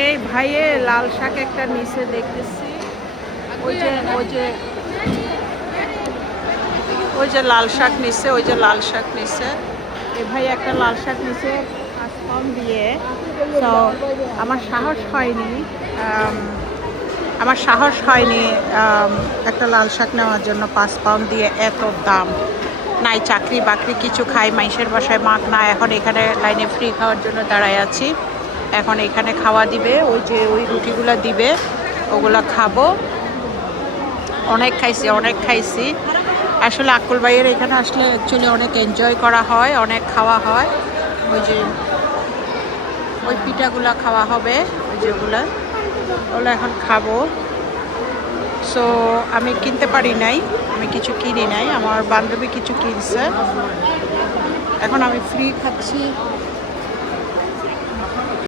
এই ভাইয়ে লাল শাক একটা নিচে দেখতেছি। ওই যে ওই যে ওই যে লাল শাক নিচে, ওই যে লাল শাক নিচে। এই ভাই একটা লাল শাক নিচে 5 পাউন্ড দিয়ে। তো আমার সাহস হয়নি, আমার সাহস হয়নি একটা লাল শাক নেওয়ার জন্য 5 পাউন্ড দিয়ে এত দাম। নাই চাকরি বাকরি কিছু খাই, মাইশের বাসায় মাগ না, এখন এখানে লাইনে ফ্রি খাওয়ার জন্য দাঁড়ায় আছি। এখন এখানে খাওয়া দিবে, ওই যে ওই রুটিগুলা দিবে, ওগুলা খাবো। অনেক খাইছি, অনেক খাইছি। আসলে আক্কুল ভাইয়ের এখানে আসলে অ্যাকচুয়ালি অনেক এনজয় করা হয়, অনেক খাওয়া হয়। ওই যে ওই পিঠাগুলা খাওয়া হবে, ওই যেগুলা, ওগুলো এখন খাবো। সো আমি কিনতে পারি নাই, আমি কিছু কিনি নাই, আমার বান্ধবী কিছু কিনছে। এখন আমি ফ্রি খাচ্ছি।